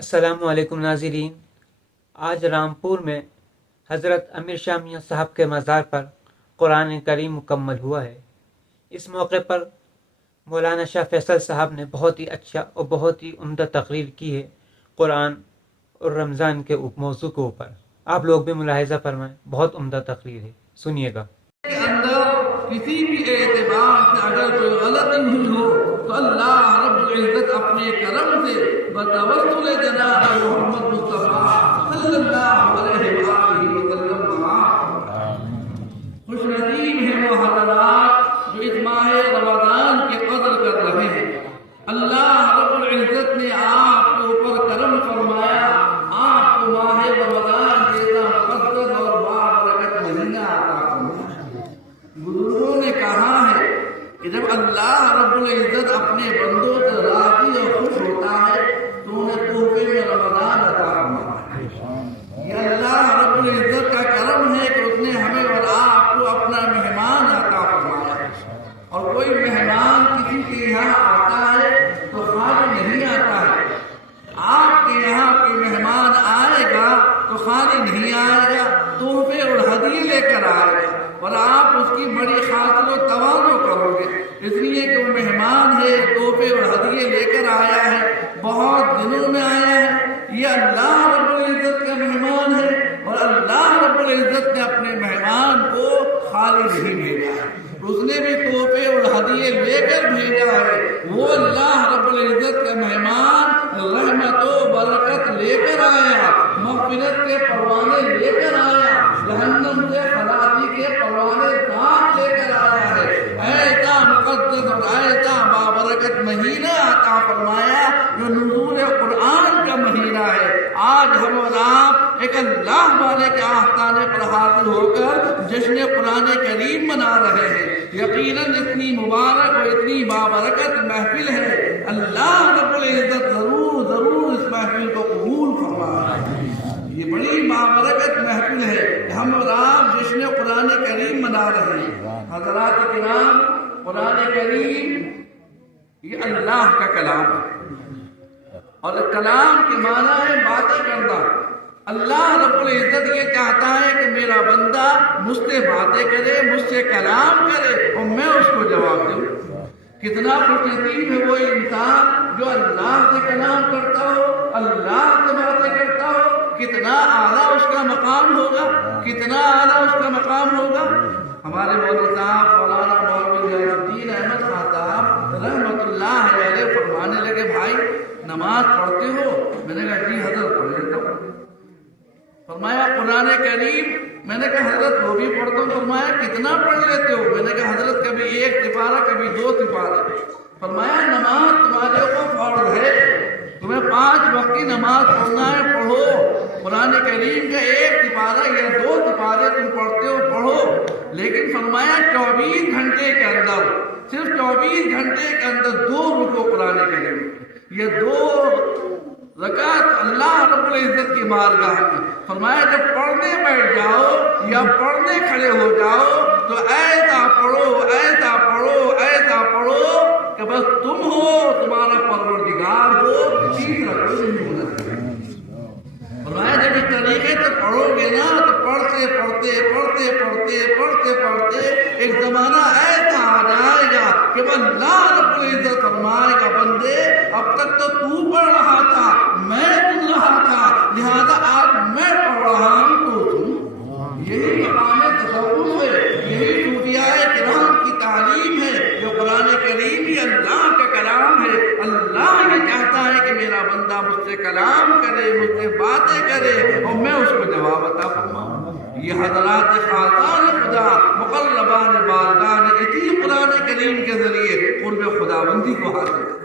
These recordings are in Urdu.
السلام علیکم ناظرین، آج رامپور میں حضرت امیر شاہ میاں صاحب کے مزار پر قرآن کریم مکمل ہوا ہے۔ اس موقع پر مولانا شاہ فیصل صاحب نے بہت ہی اچھا اور بہت ہی عمدہ تقریر کی ہے قرآن اور رمضان کے موضوع کے اوپر۔ آپ لوگ بھی ملاحظہ فرمائیں، بہت عمدہ تقریر ہے، سنیے گا۔ کے اندر کسی بھی اعتبار سے اگر کوئی غلطی ہوئی ہو تو اللہ رب العزت اپنے کرم سے بتوسل جناب محمد مصطفیٰ صلی اللہ علیہ وآلہ وسلم خوش نصیب ہیں وہ حضرات جو اس ماہ رمضان کی قدر کر رہے ہیں۔ اللہ رب العزت نے آپ کے اوپر کرم فرمایا، آپ کو ماہ رمضان جیسا مقدس اور بابرکت مہینہ عطا فرمایا۔ بزرگوں نے کہا ہے کہ جب اللہ رب العزت اپنے بندوں سے راضی اور خوش ہوتا ہے تو انہیں تحفے میں رمضان عطا فرماتا ہے۔ یہ اللہ رب العزت کا کرم ہے کہ اس نے ہمیں اور آپ کو اپنا مہمان عطا فرمایا ہے۔ اور کوئی مہمان کسی کے یہاں آتا ہے تو خالی نہیں آتا ہے۔ آپ کے یہاں کوئی مہمان آئے گا تو خالی نہیں آئے گا، تحفے اور ہدیے لے کر آئے گا، اور آپ اس کی بڑی خاطر و تواضع کرو گے، اس لیے کہ وہ مہمان ہے، تحفے اور ہدیے لے کر آیا ہے، بہت دنوں میں آیا ہے۔ یہ اللہ رب العزت کا مہمان ہے، اور اللہ رب العزت نے اپنے مہمان کو خالی نہیں بھیجا ہے، اس نے بھی تحفے اور ہدیے لے کر بھیجا ہے۔ وہ اللہ رب العزت کا مہمان رحمت و برکت لے کر آیا، مغفرت کے پروانے لے کر آیا، جہنم سے خلاصی کے پروانے ساتھ لے کر آیا ہے۔ ایسا مقدس اور ایسا بابرکت مہینہ عطا فرمایا جو نزول قرآن کا مہینہ ہے۔ آج ہم اور آپ ایک اللہ والے کے آستانے پر حاضر ہو کر جشن قرآن کریم منا رہے ہیں۔ یقیناً اتنی مبارک اور اتنی بابرکت محفل ہے، اللہ رب العزت ضرور ضرور اس محفل کو قبول فرمائے۔ یہ بڑی بابرکت محفل ہے کہ ہم اور آپ جشن قرآن کریم منا رہے ہیں۔ حضرات کرام، قرآن کریم یہ اللہ کا کلام ہے، اور کلام کے معنی ہے باتیں کرنا۔ اللہ رب العزت یہ چاہتا ہے کہ میرا بندہ مجھ سے باتیں کرے، مجھ سے کلام کرے، اور میں اس کو جواب دوں۔ کتنا خوش نصیب ہے وہ انسان جو اللہ سے کلام کرتا ہو، اللہ سے باتیں کرتا ہو۔ کتنا اعلیٰ اس کا مقام ہوگا، کتنا اعلیٰ اس کا مقام ہوگا۔ ہمارے مولوی صاحب مولانا مولوی ضیاء الدین احمد صاحب رحمۃ اللہ علیہ فرمانے لگے، بھائی نماز پڑھتے ہو؟ میں نے کہا جی حضرت پڑھ لیتا ہوں۔ فرمایا قرآن کریم؟ میں نے کہا حضرت وہ بھی پڑھتا ہوں۔ فرمایا کتنا پڑھ لیتے ہو؟ میں نے کہا حضرت کبھی 1 سپارہ، کبھی 2 سپارے۔ فرمایا نماز تمہارے اوپر فرض ہے، تمہیں 5 وقت کی نماز پڑھنا ہے، پڑھو۔ قرآن کریم کا 1 سپارہ یا 2 سپارے تم پڑھتے ہو، پڑھو، لیکن فرمایا 24 گھنٹے کے اندر، صرف 24 گھنٹے کے اندر 2 رکوع قرآن کریم، یہ 2 رکعت اللہ رب العزت کی بارگاہ میں۔ فرمایا جب پڑھنے بیٹھ جاؤ یا پڑھنے کھڑے ہو جاؤ تو ایسا پڑھو، ایسا پڑھو، ایسا پڑھو کہ بس تم ہو، تمہارا پروردگار ہو، تیسرا کوئی نہیں ہونا چاہیے۔ فرمایا جب اس طریقے سے پڑھو گے نا تو پڑھتے پڑھتے پڑھتے پڑھتے پڑھتے پڑھتے ایک زمانہ ایسا آ جائے گا کہ وہ اللہ رب العزت فرمائے گا، بندے اب تک تو تو پڑھ رہا تھا، میں سن رہا تھا، لہذا آج میں پڑھ رہا ہوں تو سن۔ یہی مقام تصوف ہے، یہی صوفیاء کرام کی تعلیم ہے، جو قرآن کریم ہی اللہ کا کلام ہے۔ اللہ یہ چاہتا ہے کہ میرا بندہ مجھ سے کلام کرے، مجھ سے باتیں کرے، اور میں اس کو جواب عطا فرماؤں۔ یہ حضرات خاصان خدا مقربان بارگاہ نے اسی قرآن کریم کے ذریعے قرب خداوندی کو حاصل کیا۔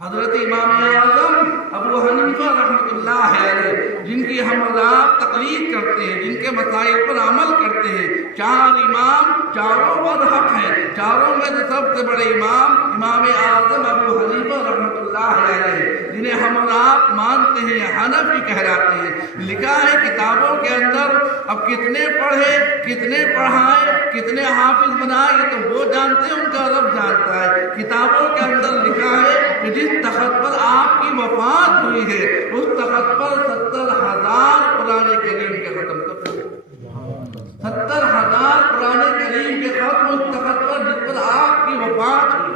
حضرت امام اعظم ابو حنیفہ رحمۃ اللہ علیہ، جن کی ہم اور آپ تقلید کرتے ہیں، جن کے مسائل پر عمل کرتے ہیں، 4 امام چاروں پر حق ہیں، چاروں میں سے سب سے بڑے امام امام اعظم ابو حنیفہ رحمۃ اللہ اللہ علیہ، جنہیں ہم اور آپ مانتے ہیں، حنفی کہلاتے ہیں، لکھا ہے کتابوں کے اندر، اب کتنے پڑھے، کتنے پڑھائے، کتنے حافظ بنائے، یہ تو وہ جانتے ہیں، ان کا رب جانتا ہے۔ کتابوں کے اندر لکھا ہے کہ جس تخت پر آپ کی وفات ہوئی ہے اس تخت پر 70,000 قرآن کریم کے ختم کر دیے، 70,000 قرآن کریم کے ختم اس تخت پر جس پر آپ کی وفات ہوئی۔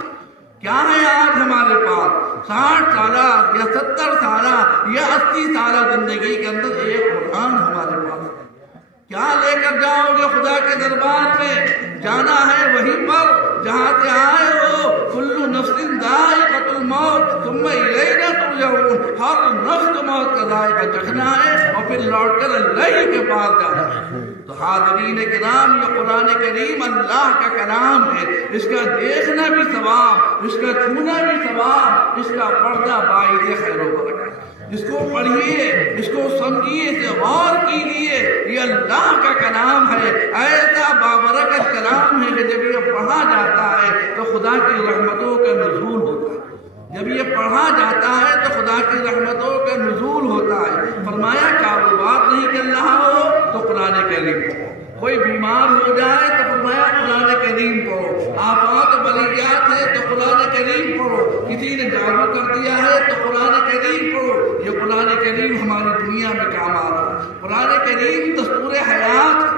کیا ہے آج ہمارے پاس 60 سالہ یا 70 سالہ یا 80 سالہ زندگی کے اندر ایک قرآن ہمارے پاس ہے؟ کیا لے کر جاؤ گے خدا کے دربار میں؟ جانا ہے وہیں پر جہاں سے آئے ہو، کل نفس ذائقۃ الموت ثم الینا ترجعون، ہر نفس موت کا ذائقہ چکھنا ہے اور پھر لوٹ کر اللہ کے پاس جانا ہے۔ تو حاضرین کرام، یہ قرآن کریم اللہ کا کلام ہے، اس کا دیکھنا بھی ثواب، اس کا چھونا بھی ثواب، اس کا پڑھنا باعث خیر و برکت۔ اس کو پڑھیے، اس کو سمجھیے، اسے غور کیجیے، یہ اللہ کا کلام ہے، ایسا بابرکت کلام ہے کہ جب یہ پڑھا جاتا ہے تو خدا کی رحمتوں کا نزول ہوتا ہے۔ جب یہ پڑھا جاتا ہے تو خدا کی رحمتوں کا نزول ہوتا ہے۔ فرمایا کاروبار نہیں چل رہا ہو تو قرآن کریم پڑھو، کوئی بیمار ہو جائے تو فرمایا قرآن کریم پڑھو، آفات و بلیات ہے تو قرآن کریم پڑھو، کسی نے جادو کر دیا ہے تو قرآن کریم پڑھو۔ یہ قرآن کریم ہماری دنیا میں کام آ رہا ہے۔ قرآن کریم دستور حیات ہے،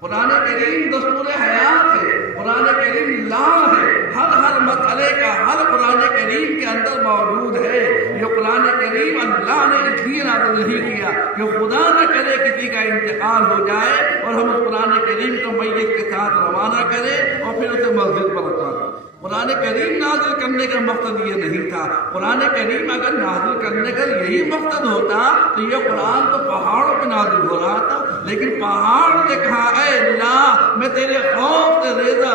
قرآن کریم دستور حیات ہے، قرآن کریم لا ہے، ہر مسئلے کا حل قرآن کریم کے اندر موجود ہے۔ یہ قرآن کریم اللہ نے اس لیے نازل نہیں کیا کہ خدا نہ کرے کسی کا انتقال ہو جائے اور ہم اس قرآن کریم کو میت کے ساتھ روانہ کریں اور پھر اسے مسجد پر رکھا دیں۔ قرآن کریم نازل کرنے کا مقصد یہ نہیں تھا۔ قرآن کریم اگر نازل کرنے کا یہی مقصد ہوتا تو یہ قرآن تو پہاڑوں پہ نازل ہو رہا تھا، لیکن پہاڑ نے کہا اے اللہ میں تیرے خوف سے ریزہ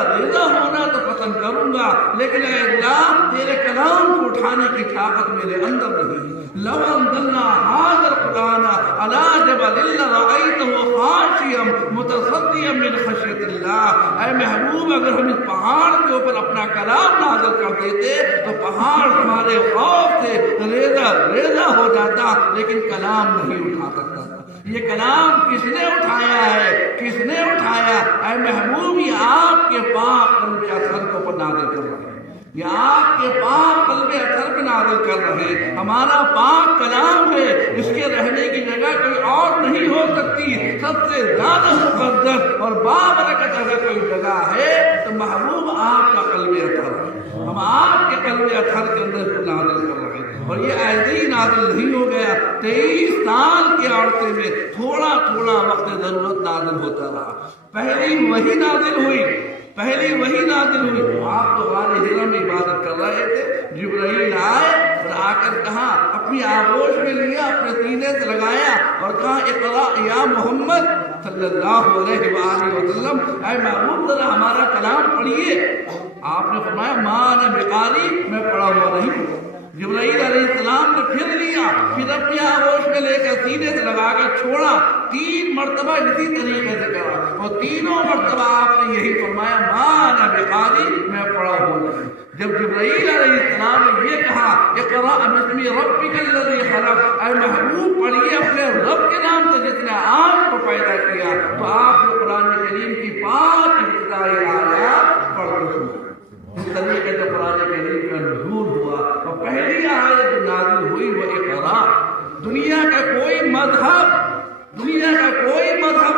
ہونا تو پسند کروں گا، لیکن اے اللہ تیرے کلام کو اٹھانے کی طاقت میرے اندر نہیں۔ لو انزلنا هذا القرآن على جبل لرأيته خاشعا متصدعا من خشية الله، اے محبوب اگر ہم اس پہاڑ کے اوپر اپنا کلام نازل کر دیتے تو پہاڑ ہمارے خوف سے ریزہ ہو جاتا، لیکن کلام نہیں اٹھا سکتا تھا۔ یہ کلام کس نے اٹھایا ہے؟ کس نے اٹھایا؟ اے محبوب یہ آپ کے پاک قلب اطہر کے اوپر نازل کر رہے ہیں، یہ آپ کے پاک قلب اطہر پہ نازل کر رہے ہیں۔ ہمارا پاک کلام ہے، اس کے رہنے کی جگہ کوئی اور نہیں ہو سکتی۔ سب سے زیادہ مقدس اور بابرکت اگر کوئی جگہ ہے تو محبوب آپ کا قلب اطہر ہے۔ ہم آپ کے قلب اطہر کے اندر کو نازل کر رہے ہیں، اور یہ ایسے ہی نازل نہیں ہو گیا۔ 23 سال کے عرصے میں تھوڑا تھوڑا وقت ضرورت نازل ہوتا رہا۔ پہلی وحی نازل ہوئی، پہلی وحی نازل ہوئی، آپ تو غار حرا میں عبادت کر رہے تھے، جبرائیل آئے اور آ کر کہا، اپنی آغوش میں لیا، اپنے سینے سے لگایا اور کہا اقرا یا محمد صلی اللہ علیہ وآلہ وسلم، اے محبوب ذرا ہمارا کلام پڑھیے۔ آپ نے فرمایا ما انا بقاری، میں پڑھا ہوا نہیں ہوں۔ جبرائیل علیہ السلام نے پھر لیا، پھر اپنی آغوش میں لے کر سینے سے لگا کر چھوڑا، 3 مرتبہ اسی طریقے سے کرا، اور تینوں مرتبہ آپ نے یہی فرمایا ما انا بقاری، میں پڑھا ہوا نہیں۔ جب جبرائیل علیہ السلام نے یہ کہا اقرا باسم ربک الذی خلق، اے محبوب پڑھیے اپنے رب کے نام سے جس نے آپ کو پیدا کیا، تو آپ نے قرآن کریم کی 5 ابتدائی آیات پڑھ رہے ہیں۔ اس طریقے سے قرآن کریم کا نزول ہوا، اور پہلی آیت جو نازل ہوئی وہ اقرا۔ دنیا کا کوئی مذہب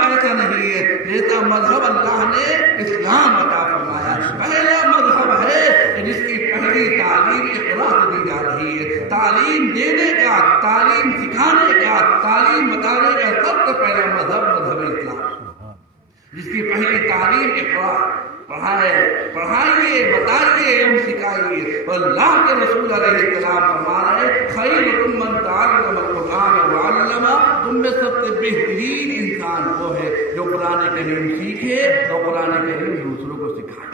ایسا نہیں ہے جیسا مذہب اللہ نے اسلام عطا فرمایا۔ پہلا مذہب ہے جس کی پہلی تعلیم اقرا سے دی جا رہی ہے۔ تعلیم دینے کا، تعلیم سکھانے کا، تعلیم بتانے کا سب سے پہلا مذہب اسلام، جس کی پہلی تعلیم اقرا۔ پڑھائیے، بتائیے، علم سکھائیے۔ اور اللہ کے رسول علیہ السلام فرما رہے خیرکم من تعلم القرآن وعلمہ، تم میں سب سے بہترین انسان وہ ہے جو قرآن کریم سیکھے اور قرآن کریم دوسروں کو سکھائے۔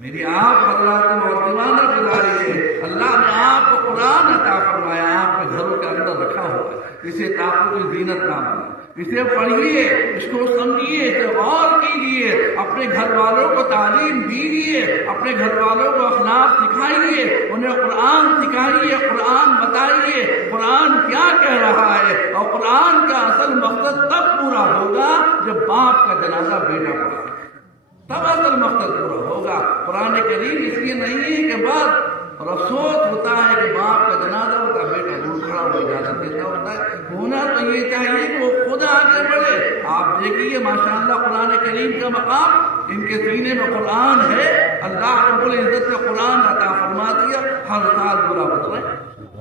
میری آپ حضرات نوجوانہ گزارش ہے، اللہ نے آپ کو قرآن عطا فرمایا، آپ کے گھروں کے اندر رکھا ہوا ہے، اسے تاقو کی زینت نہ بنائیں، اسے پڑھیے، اس کو سمجھیے، اسے غور کیجیے، اپنے گھر والوں کو تعلیم دیجیے، اپنے گھر والوں کو اخلاق سکھائیے، انہیں قرآن سکھائیے، قرآن بتائیے قرآن کیا کہہ رہا ہے، اور قرآن کا اصل مقصد تب پورا ہوگا جب باپ کا جنازہ بیٹا پڑھا، تب اصل مقصد پورا ہوگا۔ قرآن کریم اس لیے نہیں ہے کہ بس، اور افسوس ہوتا ہے کہ باپ کا جنازہ ہوتا ہے، بیٹا دور کھڑا ہوا اجازت دیتا ہوتا ہے۔ ہونا تو یہ چاہیے کہ وہ خود آگے بڑھے۔ آپ دیکھیے ماشاءاللہ قرآن کریم کا مقام، ان کے سینے میں قرآن ہے، اللہ رب العزت نے قرآن عطا فرما دیا، ہر سال پورا بن رہے ہیں،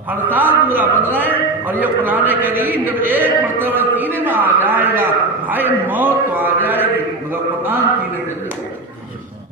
ہر سال پورا بن رہے ہیں۔ اور یہ قرآن کریم جب ایک مرتبہ سینے میں آ جائے گا، بھائی موت تو آ جائے گی مگر قرآن سینے سے نہیں۔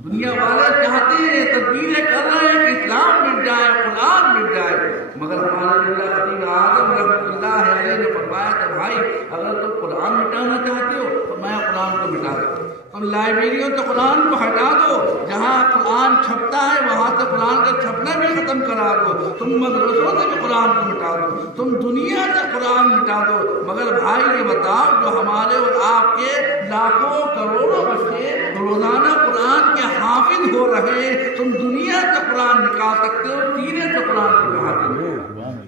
دنیا والے چاہتے ہیں، تدبیریں کر رہے ہیں کہ اسلام مٹ جائے، قرآن مٹ جائے، مگر ہمارے اللہ خطیب اعظم رحمۃ اللہ علیہ نے فرمایا کہ بھائی اگر تم قرآن مٹانا چاہتے ہو تو میں قرآن کو مٹا دوں، تم لائبریریوں سے قرآن کو ہٹا دو، جہاں قرآن چھپتا ہے وہاں سے قرآن کا چھپنا بھی ختم کرا دو، تم مدرسوں سے بھی قرآن کو مٹا دو، تم دنیا سے قرآن مٹا دو، مگر بھائی یہ بتاؤ جو ہمارے اور آپ کے لاکھوں کروڑوں بچے روزانہ قرآن کے حافظ ہو رہے ہیں، تم دنیا سے قرآن نکال سکتے ہو، سینے سے قرآن کو حافظ ہو۔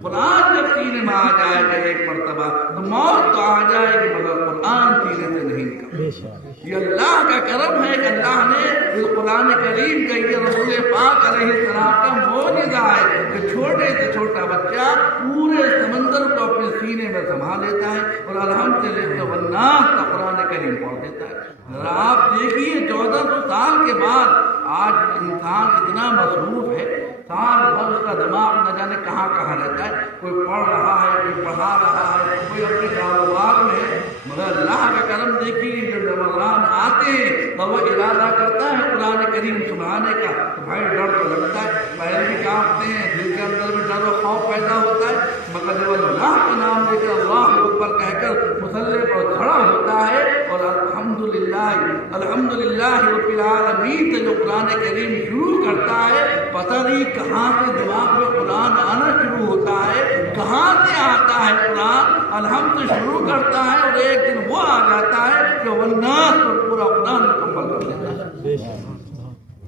قرآن جب سینے میں آ جائے گا ایک مرتبہ تو موت تو آ جائے گی مگر قرآن سینے سے نہیں نکلے۔ یہ اللہ کا کرم ہے کہ اللہ نے اس قرآن کریم کا، یہ رسول پاک علیہ السلام کا معجزہ ہے کہ چھوٹے سے چھوٹا بچہ پورے سمندر کو اپنے سینے میں سنبھال لیتا ہے اور الحمد للہ والناس کا قرآن کریم پڑھ دیتا ہے۔ ذرا آپ دیکھیے 1400 سال کے بعد آج انسان اتنا مصروف ہے، سال بھر اس کا دماغ نہ جانے کہاں کہاں رہتا ہے، کوئی پڑھ رہا ہے، کوئی پڑھا رہا ہے، کوئی اپنے کاروبار میں ہے، مگر اللہ کا کرم دیکھیے جب رمضان آتے ہیں تو وہ ارادہ کرتا ہے قرآن کریم سنانے کا تو بھائی ڈر تو لگتا ہے، پیر بھی کانپتے ہیں، دل کے اندر میں ڈر و خوف پیدا ہوتا ہے، مگر جب اللہ کا نام لے کر اللہ اکبر کہہ کر مصلی پر کھڑا ہوتا ہے اور الحمدللہ رب العالمین سے جو قرآن کریم شروع کرتا ہے، پتہ نہیں کہاں سے دماغ میں قرآن آنا شروع ہوتا ہے، کہاں سے آتا ہے قرآن، الحمد سے شروع کرتا ہے اور ایک دن وہ آ جاتا ہے کہ والناس پر پورا قرآن مکمل کر دیتا ہے۔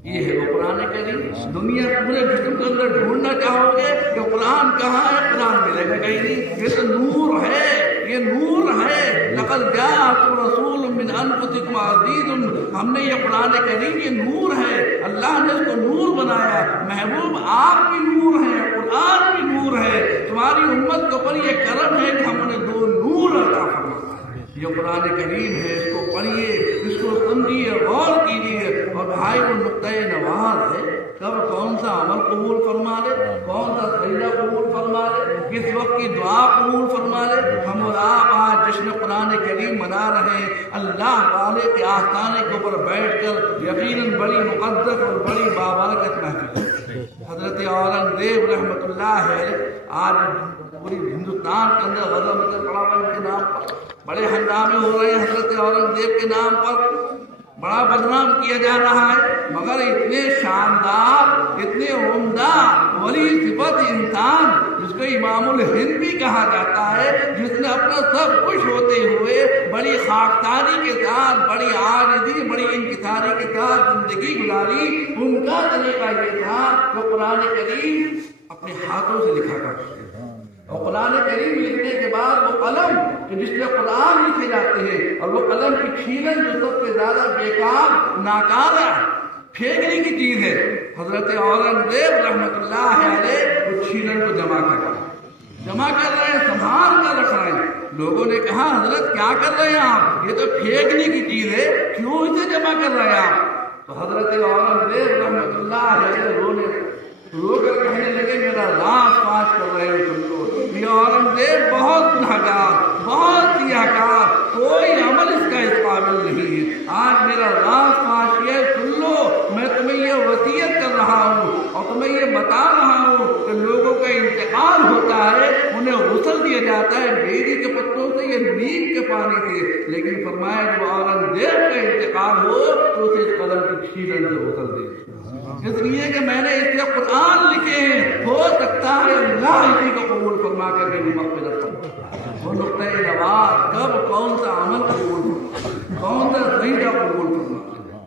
یہ ہے وہ قرآن کریم۔ دنیا پورے جسم کے اندر ڈھونڈنا چاہو گے کہ قرآن کہاں ہے، قرآن ملے گا کہیں نہیں۔ یہ تو نور ہے، یہ نور ہے۔ لقد جاءکم رسول من انفسکم عزیز، ہم نے یہ قرآن کریم یہ نور ہے، اللہ نے اس کو نور بنایا۔ محبوب آپ بھی نور ہیں، قرآن بھی نور ہے، تمہاری امت کے اوپر یہ کرم ہے کہ ہم نے دو نور عطا فرمایا۔ یہ قرآن کریم ہے، اس کو پڑھیے، اس کو سمجھیے، غور کیجیے، اور بھائی وہ نقطۂ نواز ہے، کب کون سا عمل قبول فرما لے، کون سا سجدہ قبول فرما لے، کس وقت کی دعا قبول فرما لے۔ ہم اور آپ آج جشن قرآن کریم منا رہے ہیں، اللہ والے کے آستانے کے اوپر بیٹھ کر یقیناً بڑی مقدس اور بڑی بابرکت محفل۔ حضرت اورنگزیب رحمۃ اللہ علیہ آج پوری ہندوستان کے اندر غزہ مچل پڑا ہوا ان کے نام پر، بڑے ہنگامے ہو رہے ہیں حضرت اورنگزیب کے نام پر، بڑا بدنام کیا جا رہا ہے، مگر اتنے شاندار، اتنے عمدہ ولی صفت انسان جس کو امام الہند بھی کہا جاتا ہے، جس نے اپنا سب کچھ ہوتے ہوئے بڑی خاکساری کے ساتھ، بڑی عاجزی، بڑی انکساری کے ساتھ زندگی گزاری، ان کا طریقہ یہ تھا کہ قرآن کریم اپنے ہاتھوں سے لکھا کرتے تھے، اور قرآن کریم لکھنے کے بعد وہ قلم کہ جس میں قرآن لکھے جاتے ہیں، اور وہ قلم کی چھیلن جو سب سے زیادہ بیکار، ناکارہ، پھینکنے کی چیز ہے، حضرت اورنگزیب رحمۃ اللہ علیہ وہ چھیلن کو جمع کر رہے ہیں، سنبھال کر رکھ رہے ہیں۔ لوگوں نے کہا حضرت کیا کر رہے ہیں آپ، یہ تو پھینکنے کی چیز ہے، کیوں اسے جمع کر رہے ہیں آپ؟ تو حضرت اورنگزیب رحمۃ اللہ علیہ رو کر کہنے لگے میرا راز فاش کر رہے ہو تم کو، یہ اورنگزیب بہت گنہگار، بہت سیاہکار، کوئی عمل اس کا اس قابل نہیں ہے، آج میرا راز فاش یہ سن لو، میں تمہیں یہ وصیت کر رہا ہوں اور تمہیں یہ بتا رہا ہوں کہ لوگوں کا انتقال ہوتا ہے، انہیں غسل دیا جاتا ہے بیری کے پتوں سے یا نیم کے پانی سے، لیکن فرمایا جب اورنگزیب کا انتقال ہو تو اسے اس قلم کی چھیلن سے غسل دے، اس لیے کہ میں نے اس سے قرآن لکھے ہیں، ہو سکتا ہے اللہ اسی کو قبول فرما کر میری مغفرت فرمائے۔ وہ نقطۂ نواز کب کون سا عمل قبول کرنا، کون سا طریقہ قبول کرنا،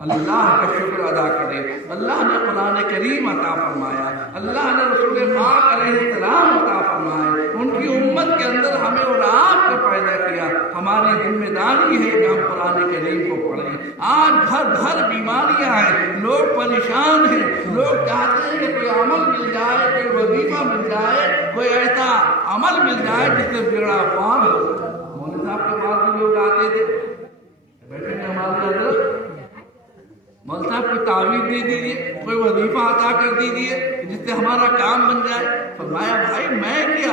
اللہ کا شکر ادا کرے۔ اللہ نے قرآن کریم عطا فرمایا، اللہ نے رسول پاک علیہ السلام عطا فرمائے، ان کی امت کے اندر ہمیں اور آپ کو پیدا کیا۔ ہماری ذمہ داری ہے کہ ہم قرآن کریم کو پڑھیں۔ آج گھر گھر بیماریاں ہیں، لوگ پریشان ہیں، لوگ چاہتے ہیں کہ کوئی عمل مل جائے، کوئی وظیفہ مل جائے، کوئی ایسا عمل مل جائے جس سے بیڑا پار ہو۔ مولوی صاحب کے پاس بھی لوگ آتے تھے، بیٹھے ہیں ہمارے حضرت، مول صاحب کوئی تعویذ دے دیجیے، کوئی وظیفہ عطا کر دیجیے جس سے ہمارا کام بن جائے۔ فرمایا بھائی میں کیا،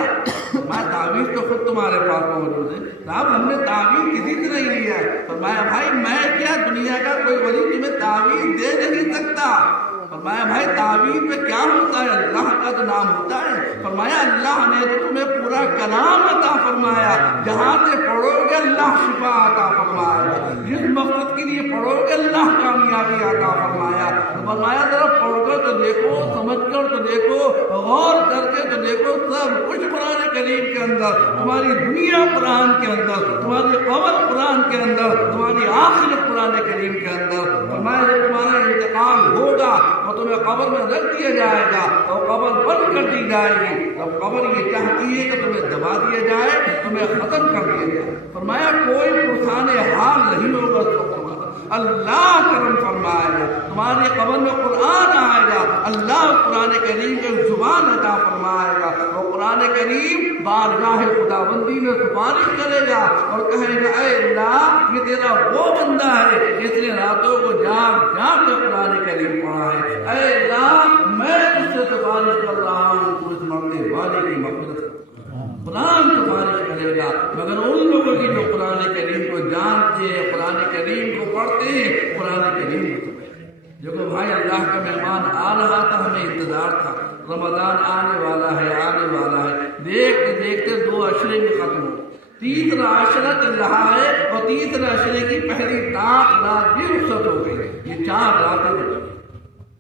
میں تعویذ تو خود تمہارے پاس موجود ہے، صاحب ہم نے تعویذ کسی سے نہیں لیا ہے۔ فرمایا بھائی میں کیا، دنیا کا کوئی ولی تمہیں تعویذ دے نہیں سکتا۔ فرمایا بھائی تعویذ میں کیا ہوتا ہے، اللہ کا تو نام ہوتا ہے۔ فرمایا اللہ نے تو تمہیں پورا کلام عطا فرمایا، جہاں سے پڑھو گے اللہ شفا عطا فرمایا، جس مقصد کے لیے پڑھو گے اللہ کامیابی عطا فرمایا۔ فرمایا ذرا پڑھ کر تو دیکھو، سمجھ کر تو دیکھو، غور کر کے تو دیکھو، سب کچھ قرآن کریم کے اندر، تمہاری دنیا قرآن کے اندر، تمہاری قبر قرآن کے اندر، تمہاری آخرت قرآن کریم کے اندر۔ فرمایا جب تمہارا انتقال ہوگا اور تمہیں قبر میں رکھ دیا جائے گا اور قبر بند کر دی جائے گی، تب قبر یہ چاہتی ہے کہ تمہیں دبا دیا جائے، تمہیں ختم کر دیا جائے۔ فرمایا کوئی پرسان حال نہیں ہوگا اس وقت، اللہ کرم فرمائے گا، تمہاری قبر میں قرآن آئے گا، اللہ قرآن کریم کی زبان عطا فرمائے گا، اور قرآن کریم بارگاہ خداوندی میں سفارش کرے گا اور کہے گا اے اللہ یہ تیرا وہ بندہ ہے جس نے راتوں کو جاگ جاگ کے قرآن کریم پڑھا ہے، اے اللہ میں تجھ سے سفارش کر رہا ہوں، تو اس مرنے والے کی مغفرت قرآن سفارش کرے گا۔ مگر ان لوگوں کی جو قرآن کریم کو جانتے ہیں، قرآن کریم کو پڑھتے ہیں، قرآن کریم کو دیکھو بھائی اللہ کا مہمان آ رہا تھا، ہمیں انتظار تھا، رمضان آنے والا ہے، آنے والا ہے، دیکھتے دیکھتے 2 عشرے بھی ختم ہو، تیسرا عشرہ چل رہا ہے اور تیسرے عشرے کی پہلی رات بھی رخصت ہو گئی، یہ 4 راتیں بچی،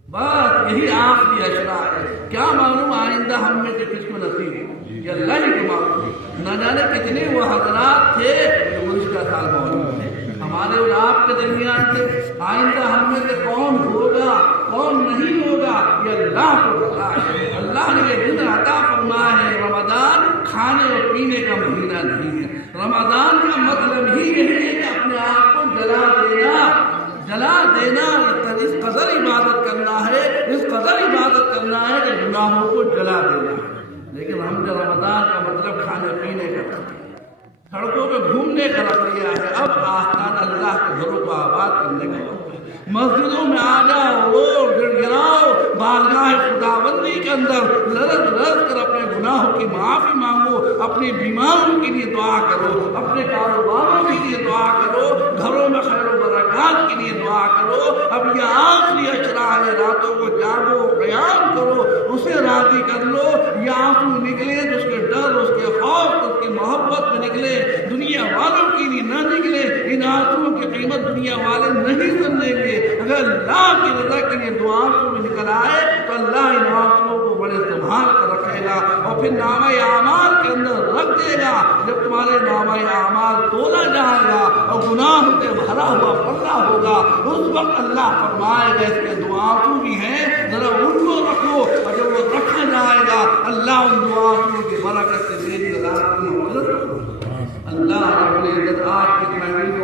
بس یہی آخری عشرہ ہے۔ کیا معلوم آئندہ ہم میں سے کس کو نصیب ہو، یہ اللہ ہی کو معلوم۔ نہ جانے کتنے وہ حضرات تھے جو گزشتہ سال موجود تھے، ہمارے اور آپ کے درمیان تھے، آئندہ ہم میں سے کون ہوگا کون نہیں ہوگا یہ اللہ کو پتا ہے۔ اللہ نے یہ دن عطا فرمایا ہے، رمضان کھانے اور پینے کا مہینہ نہیں ہے، رمضان کا مطلب ہی یہی ہے کہ اپنے آپ کو جلا دینا، اس قدر عبادت کرنا ہے، اس قدر عبادت کرنا ہے کہ گناہوں کو جلا دینا ہے۔ لیکن ہم جو رمضان کا مطلب کھانے پینے کا رکھ لیا، سڑکوں پہ گھومنے کا رکھ لیا ہے، اب آستان اللہ کے گھروں کو آباد کرنے کا وقت ہے۔ مسجدوں میں آ جاؤ، رو گڑ گڑاؤ، بارگاہ خداوندی کے اندر لرز لرز کر اپنے گناہوں کی معافی مانگو، اپنی بیماروں کے لیے دعا کرو، اپنے کاروباروں کے لیے دعا کرو، گھروں میں خیر و برکات کے لیے دعا کرو۔ اب یہ آخری عشرہ ہے، راتوں کو جاگو، قیام کرو، اسے راضی کر لو۔ یہ آنسو نکلے تو اس کے ڈر، اس کے خوف، اس کی محبت میں نکلے، دنیا والوں کے لیے نہ نکلے۔ ان آنسوؤں کی قیمت دنیا والے نہیں سمجھیں گے۔ اگر اللہ کی رضا کے لیے 2 آنسو میں نکل آئے تو اللہ ان آنسوؤں کو بڑے سنبھال کر رکھے گا اور پھر نامہ اعمال کے اندر رکھ دے گا۔ جب تمہارے نامہ اعمال تولا جائے گا اور گناہ سے بھرا ہوا پڑا ہوگا، اس وقت اللہ فرمائے گا اس کے 2 آنسو بھی ہیں، ذرا ان کو رکھو، اور جب وہ رکھا جائے گا اللہ ان 2 آنسو کی برکت سے میری رات کی مدد کرے گا۔ اللہ رب العزت آج کی محفل